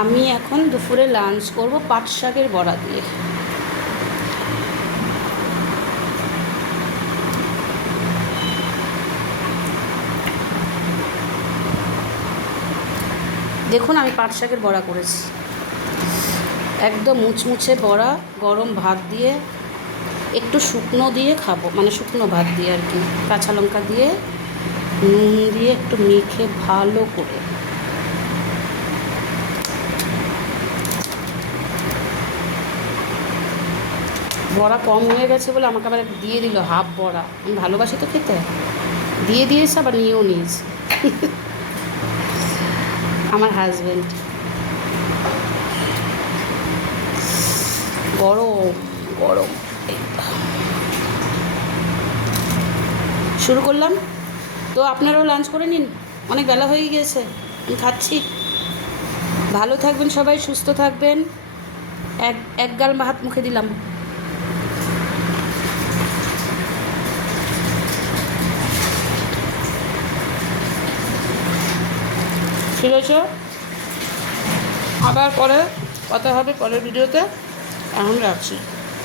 আমি এখন দুপুরে লাঞ্চ করব পাট শাকের বড়া দিয়ে। দেখুন আমি পাট শাকের বড়া করেছি, একদম মুচমুচে বড়া, গরম ভাত দিয়ে, একটু শুকনো দিয়ে খাবো, মানে শুকনো ভাত দিয়ে আর কি, কাঁচা লঙ্কা দিয়ে নুন দিয়ে একটু মেখে ভালো করে। বড়া কম হয়ে গেছে বলে আমাকে আবার দিয়ে দিল হাফ বড়া। আমি ভালোবাসি তো খেতে, দিয়ে দিয়েছে, আবার নিয়েও নিয়েছি। আমার হাজব্যান্ড। গরম গরম শুরু করলাম। তো আপনারাও লাঞ্চ করে নিন, অনেক বেলা হয়ে গিয়েছে, আমি খাচ্ছি। ভালো থাকবেন সবাই, সুস্থ থাকবেন। এক গাল ভাত মুখে দিলাম। ঠিক আছে, আবার পরে কথা হবে পরের ভিডিওতে। এখন রাখছি।